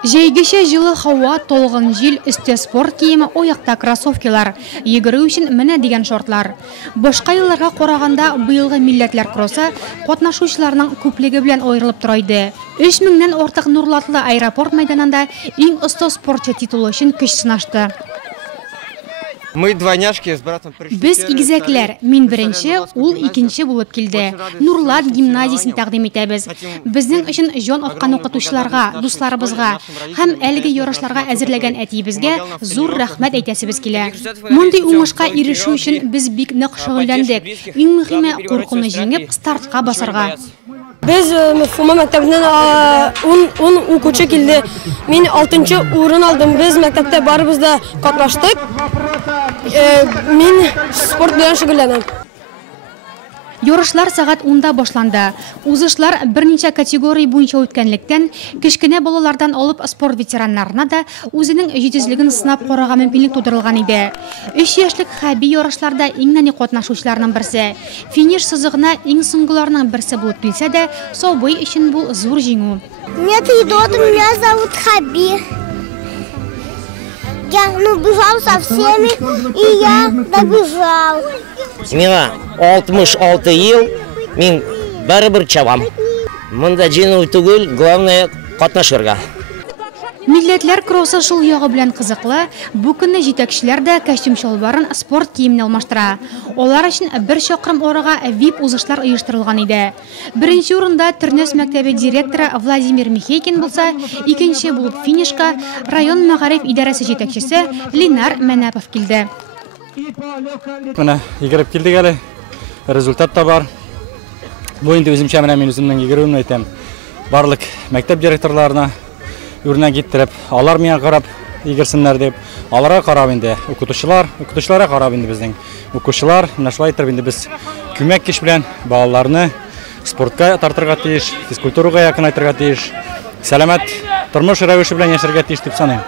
Жейгеше жылы хауа, толғын жел, үсте спорт киімі, ояқта кроссовкилар, егірі үшін міні деген шортлар. Бошқа елларға қорағанда бұйылғы милләтлер кроссы қатнашушыларының көплігі білен ойырылып тұрайды. 3000-нен ортық Нұрлатылы аэропорт майданында ең ұсты спортшы титулы үшін күш сынашты. Мы двойняшки с братом пришли. Біз игізәклер, мен бірінші, ол екінші болып келді. Нұрлат гимназиясын тәқдим етәбіз. Біздің үшін жон оққан оқытушыларға, дусларыбызға, һәм әлгі йорашларға әзірлеген әтейбізге зур рахмет әйтәсібіз келі. Мұндай уңышқа ирешу үшін біз бик нық шұғылдандық. Ең мөһиме қорқуны жеңіп, стартқа басарға. Biz Müfuma məktəbindən 10 оқучы келді. Мен 6-cı orun aldım. Biz məktəbdə barımızda qatnaşdıq. Мен sport bilan şüghullanam. Йорышлар сағат 10-да башланды. Узышлар бірнеше категория буенча өткәнлектән, кішкене балалардан алып спорт ветераннарына да үзенең җитезлеген сынап карарга мөмкинлек тудырылган иде. 3 яшьлек хәби ярышларда иң нәни катнашучыларның берсе, финиш сызыгына иң соңгыларның берсе булып килсә дә, сабый өчен бу зур җиңү. Меня зовут Хаби. Я бежал со всеми, и я добежал. Миңа 66 ел, мен бәрібір чабам. Мұнда жеңіл түгел, главное катнашырга. Милләтләр кроссы шул ягы белән кызыклы, бу көнне җитәкчеләр дә костюм шалбарын спорт киеменә алмаштыра. Алар өчен 1 чакрым арага VIP узышлар оештырылган иде. Беренче урында Төрнес мәктәбе директоры Владимир Михейкин булса, икенче булып финишка район мәгариф идарәсе җитәкчесе Ленар Мәнәпов килде. Менә йөгереп килдек әле. Результат та бар. Бу инде үземчә менә мен үземнең йөгерүемне әйтәм. Барлык мәктәп директорларына үрнә китереп, алар миңа карап йөгерсеннәр дип, аларга карап инде укытучыларга карап инде безнең укучылар, менә шулай итеп инде без күмәк киш белән балаларны спортка тартырга тиеш, физкультурага якынайтырга тиеш, сәламәт тормыш рәвеше белән яшәргә тиеш дип саныйм.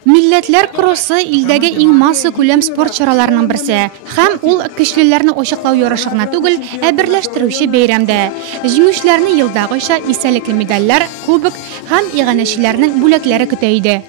Милләтләр кроссы илдәге иң масса күләм спорт чараларының берсе, һәм ул көчлеләрне ачыклау ярышы гына түгел, ә берләштерүче бәйрәмдә. Җиңүчеләрне елдагыча исәлекле медальләр, кубок һәм иганәчеләрнең бүләкләре көтә иде.